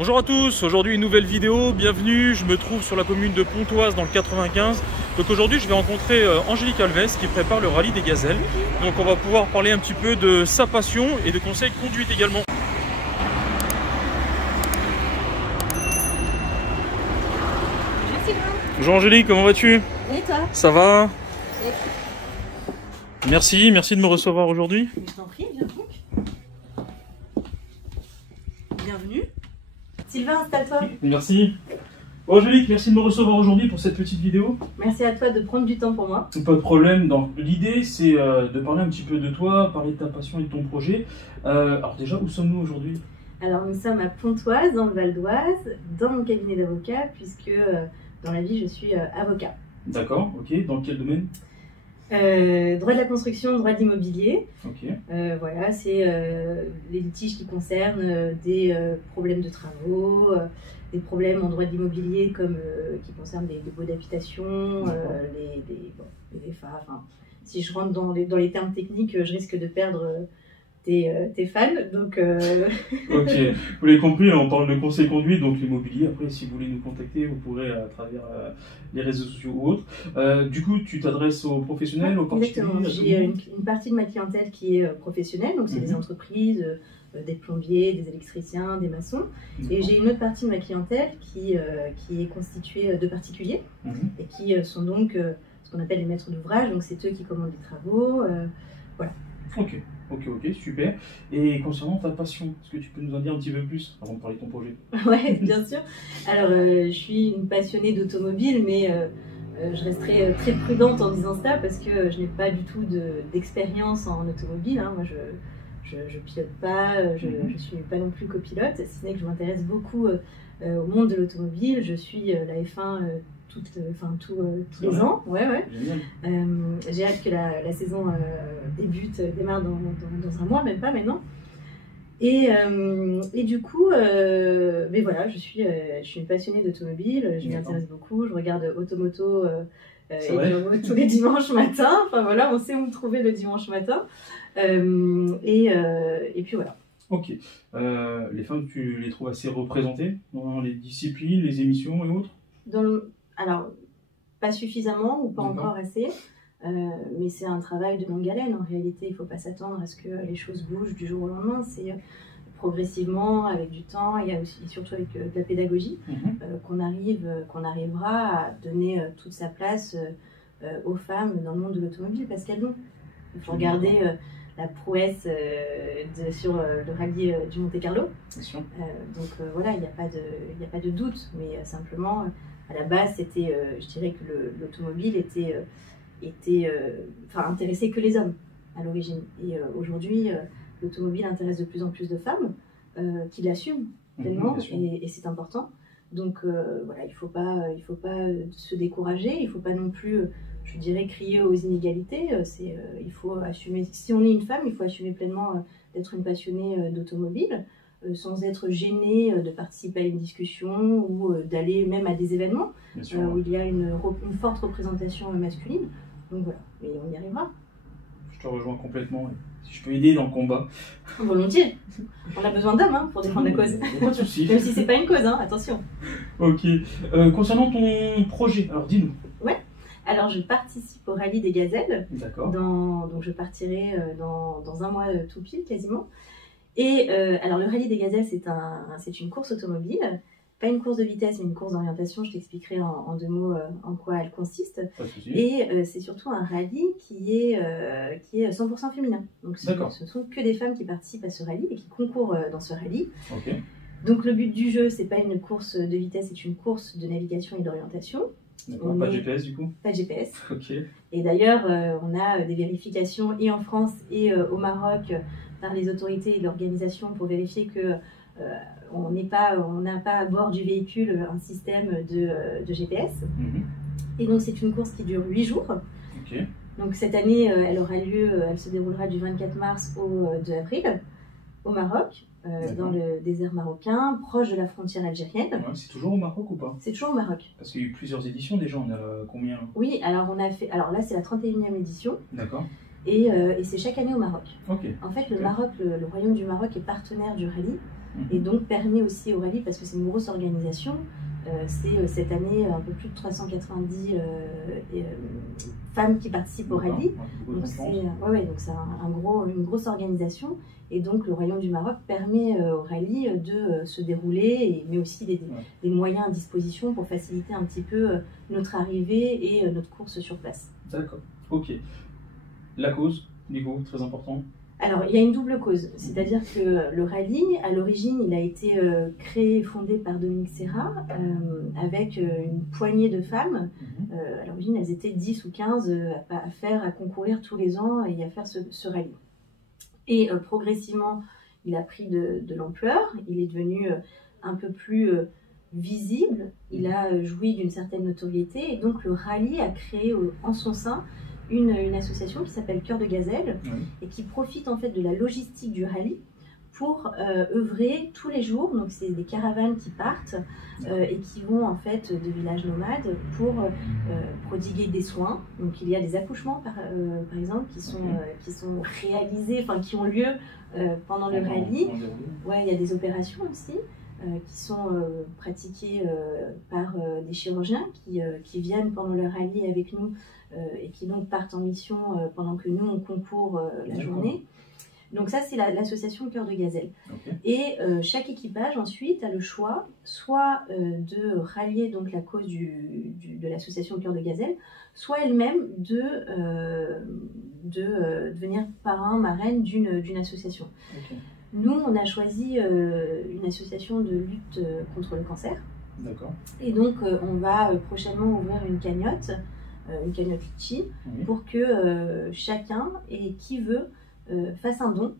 Bonjour à tous, aujourd'hui une nouvelle vidéo, bienvenue, je me trouve sur la commune de Pontoise dans le 95. Donc aujourd'hui je vais rencontrer Angélique Alves qui prépare le rallye des gazelles. Donc on va pouvoir parler un petit peu de sa passion et de conseils de conduite également. Bonjour Angélique, comment vas-tu? Et toi? Ça va? Et... Merci de me recevoir aujourd'hui. Je t'en prie, viens donc. Bienvenue. Sylvain, installe-toi. Merci. Bon, Angélique, merci de me recevoir aujourd'hui pour cette petite vidéo. Merci à toi de prendre du temps pour moi. Pas de problème. L'idée, c'est de parler un petit peu de toi, parler de ta passion et de ton projet. Alors déjà, où sommes-nous aujourd'hui? Alors, nous sommes à Pontoise, dans le Val d'Oise, dans mon cabinet d'avocat, puisque dans la vie, je suis avocat. D'accord, ok. Dans quel domaine? Droit de la construction, droit de l'immobilier. Ok. Voilà, c'est les litiges qui concernent des problèmes de travaux, des problèmes en droit de l'immobilier comme qui concernent les baux d'habitation, les FA. Enfin, si je rentre dans les termes techniques, je risque de perdre tes fans. Donc, Ok, vous l'avez compris, on parle de conseil conduite, donc l'immobilier. Après, si vous voulez nous contacter, vous pourrez à travers les réseaux sociaux ou autres. Du coup, tu t'adresses aux professionnels, aux particuliers? Exactement, j'ai une partie de ma clientèle qui est professionnelle, donc c'est des entreprises, des plombiers, des électriciens, des maçons. Et j'ai une autre partie de ma clientèle qui est constituée de particuliers et qui sont donc ce qu'on appelle les maîtres d'ouvrage, donc c'est eux qui commandent les travaux. Voilà. Ok, super. Et concernant ta passion, est-ce que tu peux nous en dire un petit peu plus avant de parler de ton projet? Oui, bien sûr. Alors, je suis une passionnée d'automobile, mais je resterai très prudente en disant ça parce que je n'ai pas du tout d'expérience en automobile. Hein. Moi, je pilote pas, je suis pas non plus copilote, si ce n'est que je m'intéresse beaucoup au monde de l'automobile. Je suis la F1 tous les ans. Ouais. J'ai hâte que la saison démarre dans un mois, même pas maintenant. Et du coup, mais voilà, je suis une passionnée d'automobile, je m'y intéresse beaucoup, je regarde Automoto et Turbo tous les dimanches matin. Enfin voilà, on sait où me trouver le dimanche matin. Et puis voilà. Ok. Les femmes, tu les trouves assez représentées dans les disciplines, les émissions et autres? Alors, pas suffisamment ou pas encore assez, mais c'est un travail de longue haleine. En réalité, il ne faut pas s'attendre à ce que les choses bougent du jour au lendemain. C'est progressivement, avec du temps et surtout avec de la pédagogie, qu'on arrivera à donner toute sa place aux femmes dans le monde de l'automobile parce qu'elles l'ont. Il faut regarder la prouesse sur le rallye du Monte-Carlo. Donc voilà, il n'y a pas de doute, mais simplement... À la base, c'était, je dirais que l'automobile intéressait que les hommes à l'origine. Et aujourd'hui, l'automobile intéresse de plus en plus de femmes qui l'assument pleinement et c'est important. Donc voilà, il faut pas se décourager, il ne faut pas non plus, je dirais, crier aux inégalités. Il faut assumer, si on est une femme, il faut assumer pleinement d'être une passionnée d'automobile. Sans être gêné de participer à une discussion ou d'aller même à des événements où il y a une forte représentation masculine. Donc voilà, mais on y arrivera. Je te rejoins complètement. Si je peux aider dans le combat. Volontiers. On a besoin d'hommes pour défendre la cause. Pas de souci. Même si c'est pas une cause, attention. Ok. Concernant ton projet, alors dis-nous. Ouais. Alors je participe au rallye des gazelles. D'accord. Donc je partirai dans un mois tout pile quasiment. Et alors le rallye des gazelles, c'est une course automobile, pas une course de vitesse, mais une course d'orientation. Je t'expliquerai en deux mots en quoi elle consiste. Et c'est surtout un rallye qui est 100% féminin. Donc ce ne sont que des femmes qui participent à ce rallye et qui concourent dans ce rallye. Donc le but du jeu, c'est pas une course de vitesse, c'est une course de navigation et d'orientation. Pas de GPS du coup? Pas de GPS. Ok. Et d'ailleurs, on a des vérifications et en France et au Maroc par les autorités et l'organisation pour vérifier que on n'a pas à bord du véhicule un système de GPS. Et donc c'est une course qui dure 8 jours. Donc cette année, elle se déroulera du 24 mars au 2 avril au Maroc. Dans le désert marocain, proche de la frontière algérienne. C'est toujours au Maroc ou pas? C'est toujours au Maroc. Parce qu'il y a eu plusieurs éditions déjà, on a combien? Oui, alors là c'est la 31e édition. D'accord. Et c'est chaque année au Maroc. En fait, le Maroc, le royaume du Maroc est partenaire du rallye. et donc permet aussi au rallye, parce que c'est une grosse organisation, c'est cette année un peu plus de 390 femmes qui participent au rallye. Donc c'est une grosse organisation, et donc le Royaume du Maroc permet au rallye de se dérouler, mais aussi des moyens à disposition pour faciliter un petit peu notre arrivée et notre course sur place. D'accord, ok. La cause, du coup, très important. Alors, il y a une double cause, c'est-à-dire que le rallye, à l'origine, il a été créé et fondé par Dominique Serra avec une poignée de femmes. À l'origine, elles étaient 10 ou 15 à concourir tous les ans et à faire ce rallye. Et progressivement, il a pris de l'ampleur, il est devenu un peu plus visible, il a joui d'une certaine notoriété, et donc le rallye a créé en son sein une association qui s'appelle Cœur de Gazelle, et qui profite en fait de la logistique du rallye pour œuvrer tous les jours. Donc c'est des caravanes qui partent et qui vont en fait de villages nomades pour prodiguer des soins. Donc il y a des accouchements par exemple qui sont réalisés, enfin qui ont lieu pendant le rallye. Ouais, il y a des opérations aussi qui sont pratiquées par des chirurgiens qui viennent pendant le rallye avec nous et qui donc partent en mission pendant que nous on concourt la journée. Donc ça c'est l'association Cœur de Gazelle. Et chaque équipage ensuite a le choix soit de rallier donc la cause de l'association Cœur de Gazelle, soit elle-même de devenir parrain, marraine d'une association. Nous, on a choisi une association de lutte contre le cancer. D'accord. Et donc, on va prochainement ouvrir une cagnotte Litchi, pour que chacun et qui veut fasse un don,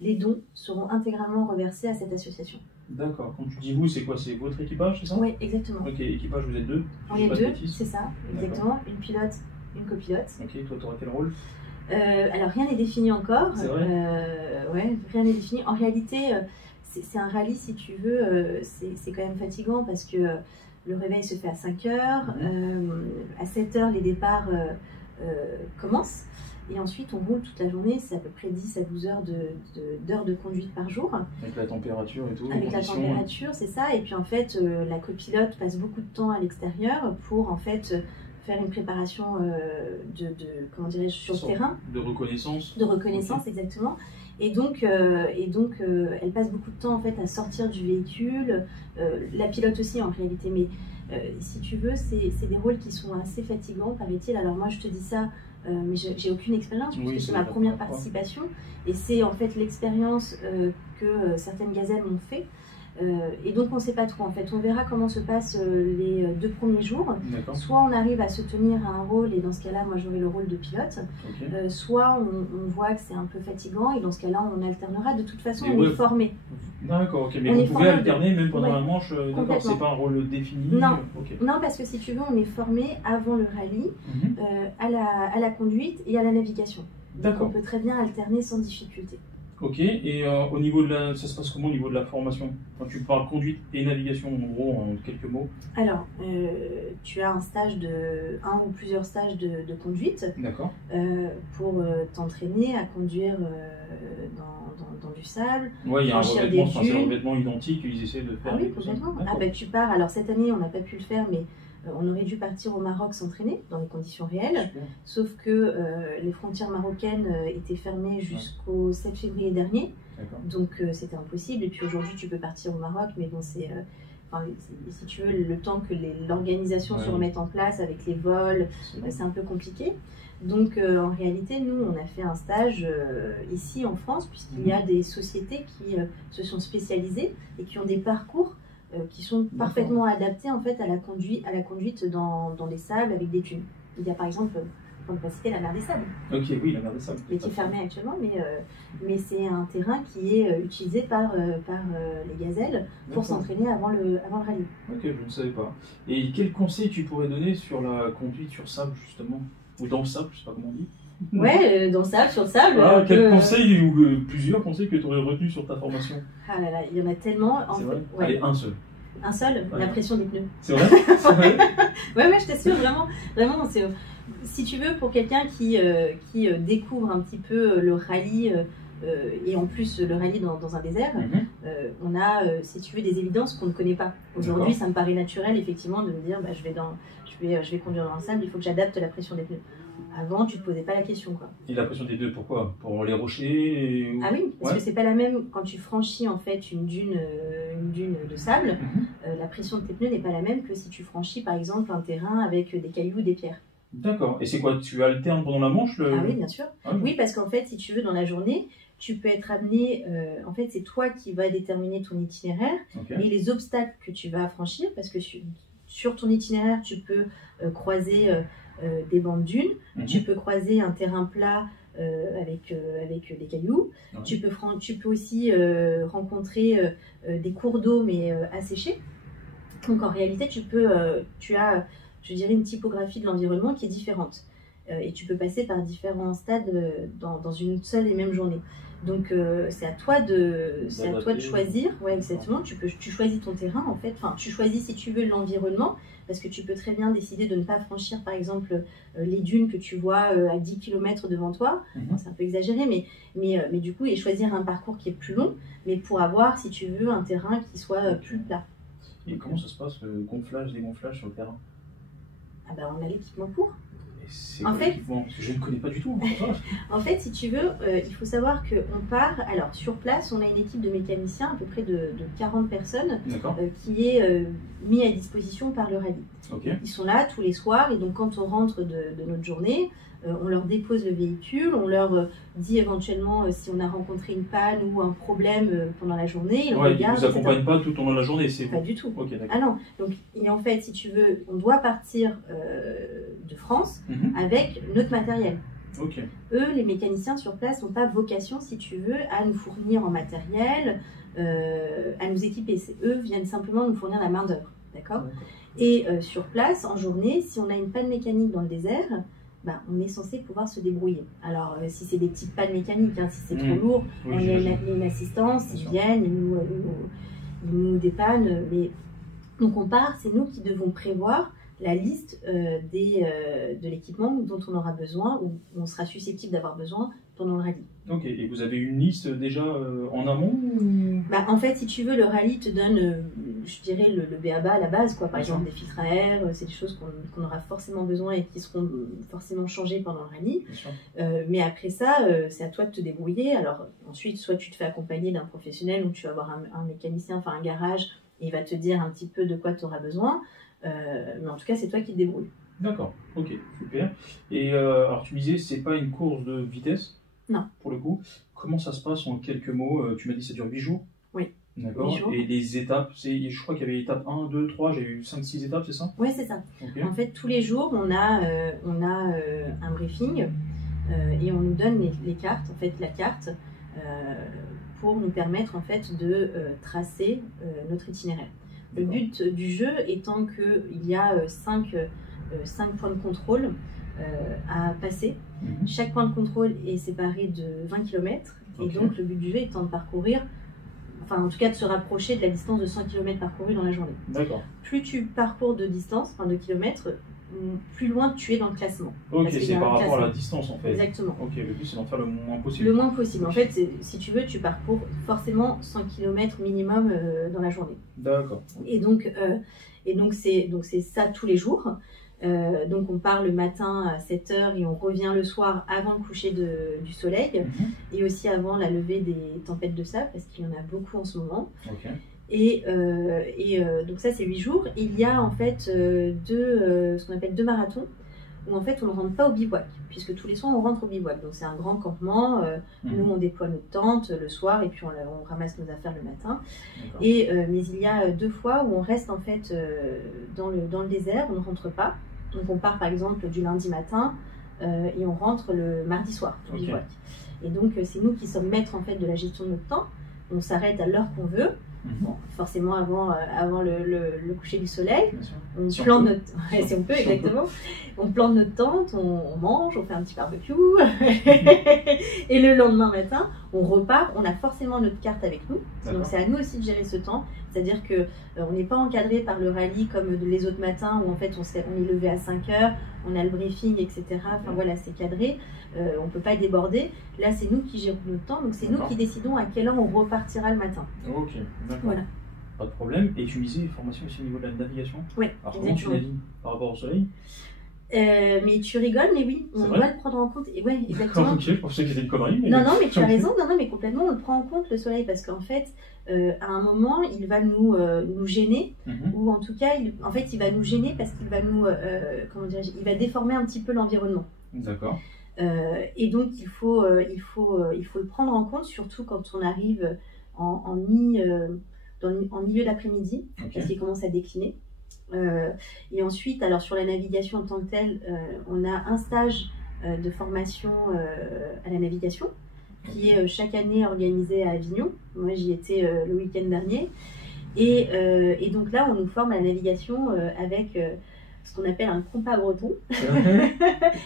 les dons seront intégralement reversés à cette association. D'accord. Quand tu dis vous, c'est quoi? C'est votre équipage, c'est ça? Oui, exactement. Ok, équipage, vous êtes deux? On est deux, c'est ça, exactement. Une pilote, une copilote. Ok, toi, tu auras quel rôle? Alors rien n'est défini encore, ouais, rien n'est défini. En réalité, c'est un rallye, si tu veux, c'est quand même fatigant parce que le réveil se fait à 5 heures, à 7 heures les départs commencent, et ensuite on roule toute la journée, c'est à peu près 10 à 12 heures d'heures de conduite par jour. Avec la température et tout. Avec la température, c'est ça, et puis en fait la copilote passe beaucoup de temps à l'extérieur pour en fait faire une préparation comment dirais-je, sur le terrain. De reconnaissance. De reconnaissance, exactement. Et donc elle passe beaucoup de temps en fait à sortir du véhicule, la pilote aussi en réalité, mais si tu veux, c'est des rôles qui sont assez fatigants, paraît-il. Alors moi je te dis ça, mais j'ai aucune expérience, puisque c'est ma première participation, et c'est en fait l'expérience que certaines gazelles m'ont fait. Et donc on ne sait pas trop en fait, on verra comment se passent les 2 premiers jours. Soit on arrive à se tenir à un rôle, et dans ce cas là moi j'aurai le rôle de pilote, soit on voit que c'est un peu fatigant, et dans ce cas là on alternera. De toute façon on est formé. D'accord, ok, mais vous pouvez alterner même pendant la manche, d'accord, c'est pas un rôle défini? Non. Non, parce que si tu veux on est formé avant le rallye à la conduite et à la navigation. Donc on peut très bien alterner sans difficulté. Ok, et au niveau de ça se passe comment au niveau de la formation? Quand tu parles conduite et navigation, en gros, en quelques mots. Alors, tu as un stage un ou plusieurs stages de conduite. D'accord. Pour t'entraîner à conduire dans du sable. Ouais, il y a un revêtement, c'est un revêtement identique qu'ils essaient de faire. Ah oui, complètement. Ah bah tu pars, alors cette année on n'a pas pu le faire, mais on aurait dû partir au Maroc s'entraîner dans les conditions réelles, sauf que les frontières marocaines étaient fermées jusqu'au 7 février dernier, donc c'était impossible. Et puis aujourd'hui tu peux partir au Maroc, mais bon si tu veux, le temps que l'organisation se remette en place avec les vols, c'est un peu compliqué. Donc en réalité nous on a fait un stage ici en France, puisqu'il y a des sociétés qui se sont spécialisées et qui ont des parcours qui sont parfaitement adaptés en fait à la conduite dans les sables avec des dunes. Il y a par exemple, pour ne pas citer, la mer des Sables. Ok, oui, la mer des Sables. Mais qui est fermée actuellement, mais c'est un terrain qui est utilisé par les gazelles pour s'entraîner avant le rallye. Ok, je ne savais pas. Et quel conseil tu pourrais donner sur la conduite sur sable justement? Ou dans le sable, je ne sais pas comment on dit. Ouais, dans le sable, sur le sable. Quel conseil ou plusieurs conseils que tu aurais retenus sur ta formation? Ah là là, il y en a tellement. C'est vrai. Allez, un seul. Un seul, la pression des pneus. C'est vrai? Ouais, je t'assure, vraiment, si tu veux, pour quelqu'un qui découvre un petit peu le rallye, et en plus le rallye dans un désert, on a, si tu veux, des évidences qu'on ne connaît pas. Aujourd'hui, ça me paraît naturel, effectivement, de me dire, bah, je vais conduire dans un sable, il faut que j'adapte la pression des pneus. Avant, tu ne te posais pas la question, quoi. Et la pression des pneus, pourquoi? Pour les rochers Ah oui, parce que c'est pas la même quand tu franchis en fait une dune de sable. La pression de tes pneus n'est pas la même que si tu franchis par exemple un terrain avec des cailloux ou des pierres. D'accord. Et c'est quoi? Tu alternes pendant la manche Ah oui, bien sûr. Oui, parce qu'en fait, si tu veux, dans la journée, tu peux être amené. En fait, c'est toi qui vas déterminer ton itinéraire et les obstacles que tu vas franchir, parce que sur ton itinéraire, tu peux croiser des bandes dunes, tu peux croiser un terrain plat avec des cailloux, tu peux aussi rencontrer des cours d'eau mais asséchés. Donc en réalité, tu as, je dirais, une typographie de l'environnement qui est différente. Et tu peux passer par différents stades dans une seule et même journée. Donc c'est à toi de choisir. Ouais, exactement. Tu choisis ton terrain en fait. Enfin, tu choisis si tu veux l'environnement, parce que tu peux très bien décider de ne pas franchir par exemple les dunes que tu vois à 10 km devant toi. C'est un peu exagéré, mais du coup, et choisir un parcours qui est plus long, mais pour avoir, si tu veux, un terrain qui soit plus plat. Et comment ça se passe, le gonflage, dégonflage sur le terrain? Ah ben, on a l'équipement pour. En fait, parce que je ne connais pas du tout. En fait, si tu veux, il faut savoir qu'on part. Alors, sur place, on a une équipe de mécaniciens, à peu près de 40 personnes, qui est mise à disposition par le rallye. Ils sont là tous les soirs, et donc quand on rentre de notre journée, on leur dépose le véhicule, on leur dit éventuellement si on a rencontré une panne ou un problème pendant la journée. Ils ne vous accompagnent pas tout au long de la journée, c'est pas du tout. Ah non. Donc, et en fait, si tu veux, on doit partir de France avec notre matériel. Eux, les mécaniciens sur place, n'ont pas vocation, si tu veux, à nous fournir en matériel, à nous équiper. Eux viennent simplement nous fournir la main d'œuvre, d'accord. Et sur place, en journée, si on a une panne mécanique dans le désert, bah, on est censé pouvoir se débrouiller. Alors, si c'est des petites pannes mécaniques, si c'est trop lourd, on a une assistance, ils viennent, ils nous dépannent. Mais... Donc, on part, c'est nous qui devons prévoir la liste de l'équipement dont on aura besoin ou on sera susceptible d'avoir besoin pendant le rallye. Ok, et vous avez une liste déjà en amont ou... Bah, en fait, si tu veux, le rallye te donne, je dirais, le b.a.-ba à la base, quoi. Par exemple, des filtres à air, c'est des choses qu'on aura forcément besoin et qui seront forcément changées pendant le rallye. Mais après ça, c'est à toi de te débrouiller. Alors ensuite, soit tu te fais accompagner d'un professionnel ou tu vas avoir un mécanicien, enfin un garage, et il va te dire un petit peu de quoi tu auras besoin. Mais en tout cas, c'est toi qui te débrouilles. D'accord, ok, super. Et alors tu me disais, c'est pas une course de vitesse? Non. Pour le coup, comment ça se passe en quelques mots? Tu m'as dit que ça dure 8 jours? Oui. D'accord. Et les étapes, je crois qu'il y avait étape 1, 2, 3, j'ai eu 5-6 étapes, c'est ça? Oui, c'est ça. En fait, tous les jours, on a un briefing et on nous donne les cartes, en fait, la carte, pour nous permettre en fait, de tracer notre itinéraire. Le but du jeu étant qu'il y a 5 points de contrôle à passer. Chaque point de contrôle est séparé de 20 km et donc le but du jeu étant de parcourir, enfin en tout cas de se rapprocher de la distance de 100 km parcourus dans la journée. Plus tu parcours de distance, enfin de kilomètres, plus loin tu es dans le classement. Ok, c'est par rapport à la distance en fait. Exactement. Ok, le but c'est d'en faire le moins possible. Le moins possible. En fait, si tu veux, tu parcours forcément 100 km minimum dans la journée. D'accord. Et donc c'est ça tous les jours. Donc on part le matin à 7h et on revient le soir avant le coucher du soleil et aussi avant la levée des tempêtes de sable parce qu'il y en a beaucoup en ce moment. Et donc ça c'est 8 jours. Il y a en fait ce qu'on appelle 2 marathons où en fait on ne rentre pas au bivouac puisque tous les soirs on rentre au bivouac. Donc c'est un grand campement, nous on déploie notre tente le soir et puis on ramasse nos affaires le matin. Mais il y a 2 fois où on reste en fait dans le désert, on ne rentre pas. Donc on part par exemple du lundi matin et on rentre le mardi soir au bivouac. Et donc c'est nous qui sommes maîtres en fait de la gestion de notre temps. On s'arrête à l'heure qu'on veut. Bon, forcément avant le coucher du soleil. On si plante notre... Ouais, si on peut, exactement. On plante notre tente, on mange, on fait un petit barbecue. Et le lendemain matin, on repart. On a forcément notre carte avec nous. Donc c'est à nous aussi de gérer ce temps. C'est-à-dire qu'on n'est pas encadré par le rallye comme les autres matins où en fait on est levé à 5 heures, on a le briefing, etc. Enfin voilà, c'est cadré. On ne peut pas déborder. Là, c'est nous qui gérons notre temps. Donc c'est nous qui décidons à quelle heure on repartira le matin. Ok, d'accord. Voilà. Pas de problème. Et tu me disais formation aussi au niveau de la navigation? Oui. Alors comment tu navigues par rapport au soleil? Mais tu rigoles, mais oui, on doit le prendre en compte. Et ouais, exactement. Ok, je pensais que c'était une connerie. Mais... Non, mais tu as raison, non, mais complètement, on le prend en compte le soleil parce qu'en fait, à un moment, il va nous gêner, ou en tout cas, en fait, il va nous gêner parce qu'il va nous, comment dirais-je, il va déformer un petit peu l'environnement. D'accord. Et donc, il faut le prendre en compte, surtout quand on arrive en milieu d'après-midi, parce qu'il commence à décliner. Et ensuite, alors sur la navigation en tant que telle, on a un stage de formation à la navigation qui est chaque année organisé à Avignon. Moi, j'y étais le week-end dernier. Et donc là, on nous forme à la navigation avec ce qu'on appelle un compas breton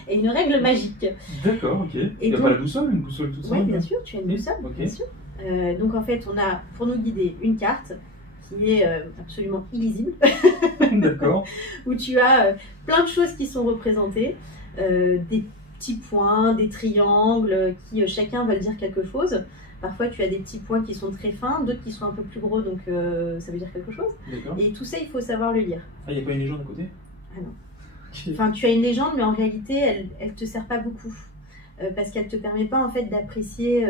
et une règle magique. D'accord, ok. Il n'y a pas la boussole, une boussole toute seule? Oui, bien sûr, tu as une boussole, bien sûr. Donc en fait, on a pour nous guider une carte qui est absolument illisible. D'accord. Où tu as plein de choses qui sont représentées, des petits points, des triangles qui chacun veulent dire quelque chose. Parfois tu as des petits points qui sont très fins, d'autres qui sont un peu plus gros, donc ça veut dire quelque chose. Et tout ça, il faut savoir le lire. Ah, il n'y a pas une légende à côté? Ah non. Enfin, tu as une légende, mais en réalité, elle ne te sert pas beaucoup. Parce qu'elle ne te permet pas en fait d'apprécier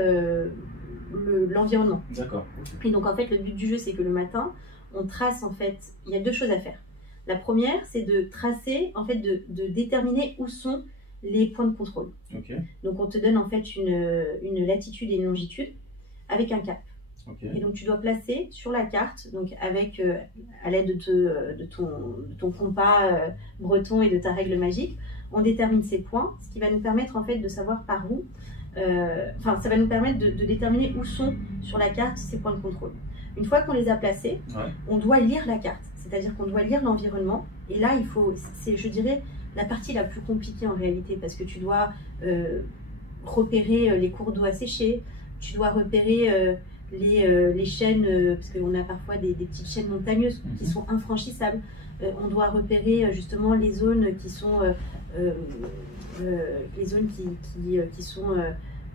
l'environnement. D'accord. Et donc en fait, le but du jeu, c'est que le matin, on trace en fait, il y a deux choses à faire. La première, c'est de tracer, en fait, de déterminer où sont les points de contrôle. Donc on te donne en fait une latitude et une longitude avec un cap. Et donc tu dois placer sur la carte, donc avec à l'aide de ton compas breton et de ta règle magique, on détermine ces points, ce qui va nous permettre en fait de savoir par où, enfin ça va nous permettre de déterminer où sont sur la carte ces points de contrôle. Une fois qu'on les a placés, on doit lire la carte, c'est-à-dire qu'on doit lire l'environnement. Et là, c'est, je dirais, la partie la plus compliquée en réalité, parce que tu dois repérer les cours d'eau asséchés, tu dois repérer les chaînes, parce qu'on a parfois des petites chaînes montagneuses qui sont infranchissables. On doit repérer justement les zones qui sont qui sont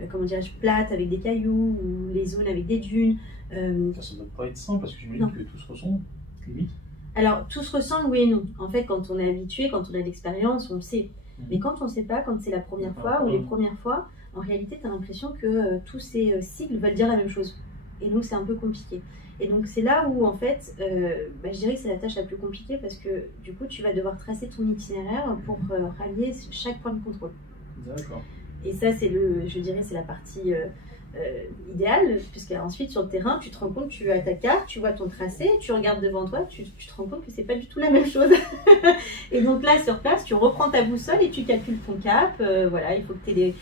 comment dirais-je, plates avec des cailloux, ou les zones avec des dunes. Ça ne doit pas être simple parce que j'imagine que tout se ressemble, limite. Alors, tout se ressemble, oui et non. En fait, quand on est habitué, quand on a de l'expérience, on le sait. Mais quand on ne sait pas, quand c'est la première fois ou les premières fois, en réalité, tu as l'impression que tous ces sigles veulent dire la même chose. Et donc, c'est un peu compliqué. Et donc, c'est là où, en fait, je dirais que c'est la tâche la plus compliquée parce que, du coup, tu vas devoir tracer ton itinéraire pour rallier chaque point de contrôle. D'accord. Et ça, c'est c'est la partie idéale, puisque ensuite, sur le terrain, tu te rends compte, tu as ta carte, tu vois ton tracé, tu regardes devant toi, tu te rends compte que c'est pas du tout la même chose. Et donc là, sur place, tu reprends ta boussole et tu calcules ton cap. Voilà, il faut que tu aies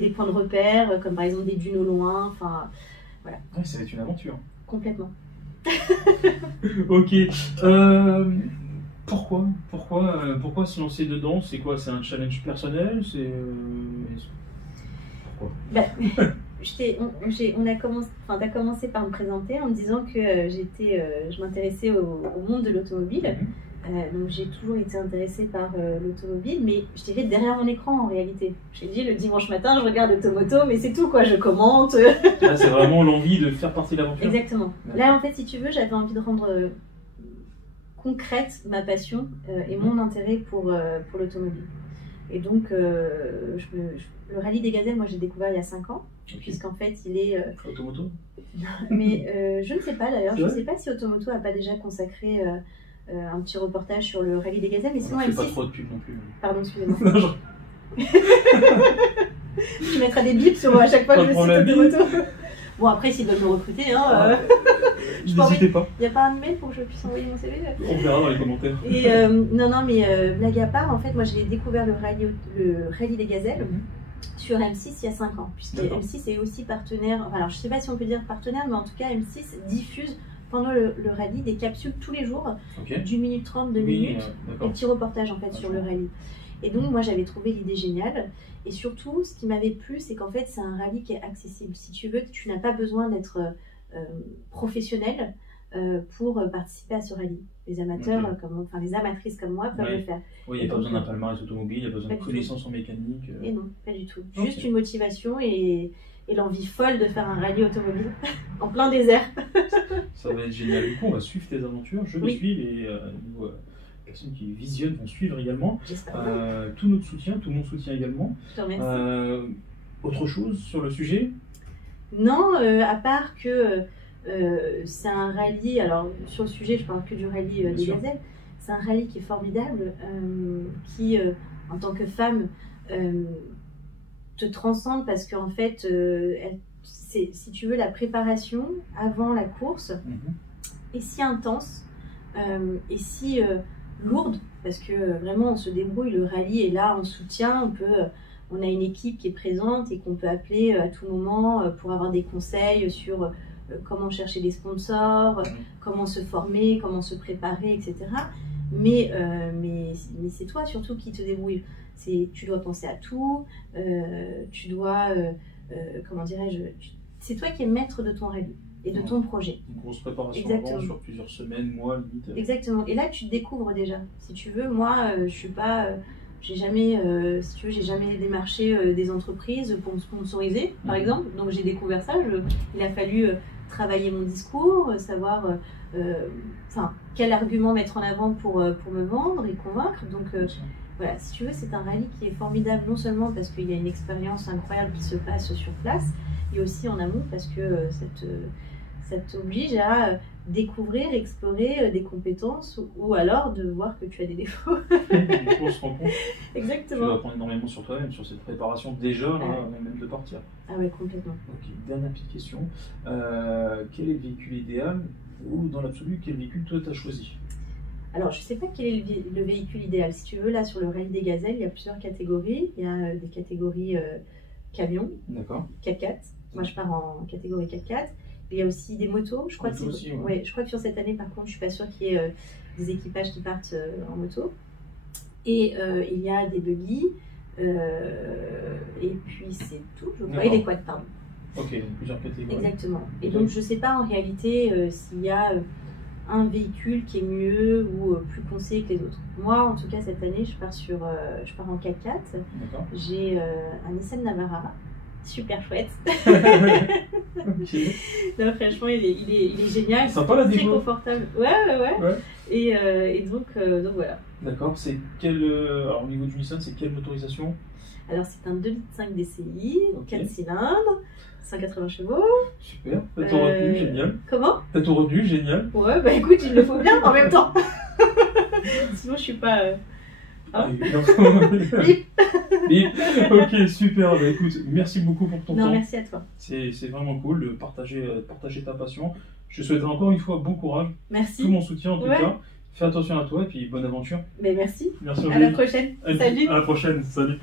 des points de repère, comme par exemple des dunes au loin, enfin, voilà. Ouais, ça va être une aventure. Complètement. Ok. Pourquoi se lancer dedans? C'est quoi? C'est un challenge personnel? Pourquoi? T'as commencé par me présenter en me disant que je m'intéressais au monde de l'automobile. Donc j'ai toujours été intéressée par l'automobile, mais je dirais derrière mon écran en réalité. J'ai dit le dimanche matin, je regarde Automoto, mais c'est tout quoi, je commente. Là, c'est vraiment l'envie de faire partie de l'aventure. Exactement. Là en fait, si tu veux, j'avais envie de rendre concrète ma passion et mon intérêt pour l'automobile. Et donc, le rallye des gazelles, moi j'ai découvert il y a 5 ans, puisqu'en fait il est... Automoto? Mais je ne sais pas d'ailleurs, je ne sais pas si Automoto n'a pas déjà consacré un petit reportage sur le rallye des gazelles, mais sinon M6... pas trop de pub non plus. Pardon, excusez-moi. Tu mettras des bips sur à chaque fois que je cite Automoto. Bon, après, s'ils veulent me recruter, n'hésitez pas. Il n'y a pas un email pour que je puisse envoyer mon CV? On verra dans les commentaires. Et non, mais blague à part, en fait, moi j'ai découvert le rallye des gazelles sur M6 il y a 5 ans, puisque M6 est aussi partenaire, alors je ne sais pas si on peut dire partenaire, mais en tout cas M6 diffuse pendant le rallye des capsules tous les jours, d'1 minute 30, 2 minutes, des petits reportages en fait sur le rallye. Et donc moi j'avais trouvé l'idée géniale. Et surtout, ce qui m'avait plu, c'est qu'en fait c'est un rallye qui est accessible. Si tu veux, tu n'as pas besoin d'être professionnel pour participer à ce rallye. Les amateurs, enfin les amatrices comme moi peuvent le faire. Oui, il n'y a pas besoin d'un palmarès automobile, il n'y a pas besoin de connaissances en mécanique. Et non, pas du tout. Juste une motivation et l'envie folle de faire un rallye automobile en plein désert. Ça va être génial. Du coup, on va suivre tes aventures. Je vais suivre et les personnes qui visionnent vont suivre également. Tout notre soutien, tout mon soutien également. Je te remercie. Autre chose sur le sujet? Non, à part que c'est un rallye, alors sur le sujet je parle que du rallye des gazelles, c'est un rallye qui est formidable, qui en tant que femme te transcende parce qu'en fait si tu veux la préparation avant la course est si intense et si lourde parce que vraiment on se débrouille, le rallye est là en soutien, on a une équipe qui est présente et qu'on peut appeler à tout moment pour avoir des conseils sur comment chercher des sponsors, comment se former, comment se préparer, etc. Mais c'est toi surtout qui te débrouille. Tu dois penser à tout, tu dois, comment dirais-je, c'est toi qui es maître de ton rallye et de ton projet. Une grosse préparation avant, sur plusieurs semaines, mois, limite. Exactement. Et là, tu te découvres déjà. Si tu veux, moi, je suis pas... j'ai jamais, si tu veux, j'ai jamais démarché des entreprises pour me sponsoriser, par exemple. Donc j'ai découvert ça. Il a fallu travailler mon discours, savoir quel argument mettre en avant pour me vendre et convaincre. Donc voilà, si tu veux, c'est un rallye qui est formidable, non seulement parce qu'il y a une expérience incroyable qui se passe sur place, et aussi en amont parce que ça t'oblige à découvrir, explorer des compétences ou alors de voir que tu as des défauts. On se rend compte. Exactement. Tu vas apprendre énormément sur toi-même, sur cette préparation déjà, là, même de partir. Ah ouais, complètement. Ok, dernière petite question. Quel est le véhicule idéal ou dans l'absolu, quel véhicule toi tu as choisi? Alors, je ne sais pas quel est le véhicule idéal. Si tu veux, là, sur le rallye des gazelles, il y a plusieurs catégories. Il y a des catégories camions, 4x4. Moi, je pars en catégorie 4x4. Il y a aussi des motos. Je crois, je crois que sur cette année, par contre, je ne suis pas sûre qu'il y ait des équipages qui partent en moto. Et il y a des buggy. Et puis, c'est tout. Je crois. Et des quads, pardon. Ok, plusieurs catégories. Exactement. Et donc, je ne sais pas en réalité s'il y a un véhicule qui est mieux ou plus conseillé que les autres. Moi, en tout cas, cette année, je pars en 4x4. J'ai un Nissan Navara. Super chouette. Non, franchement, il est génial. Sympa la très confortable. Ouais. Et donc voilà. D'accord. C'est alors au niveau du Nissan, c'est quelle motorisation? Alors c'est un 2,5 litres DCI, 4 cylindres, 180 chevaux. Super. T'as ton retenu, génial. Comment? T'as ton retenu, génial. Ouais, bah écoute, il le faut bien en même temps. Sinon je suis pas... Ok, super. Bah, écoute, merci beaucoup pour ton temps. Merci à toi. C'est vraiment cool de partager ta passion. Je te souhaite encore une fois bon courage. Merci. Tout mon soutien en tout cas. Fais attention à toi et puis bonne aventure. Mais merci. Merci. À la prochaine. Salut. À la prochaine. Salut.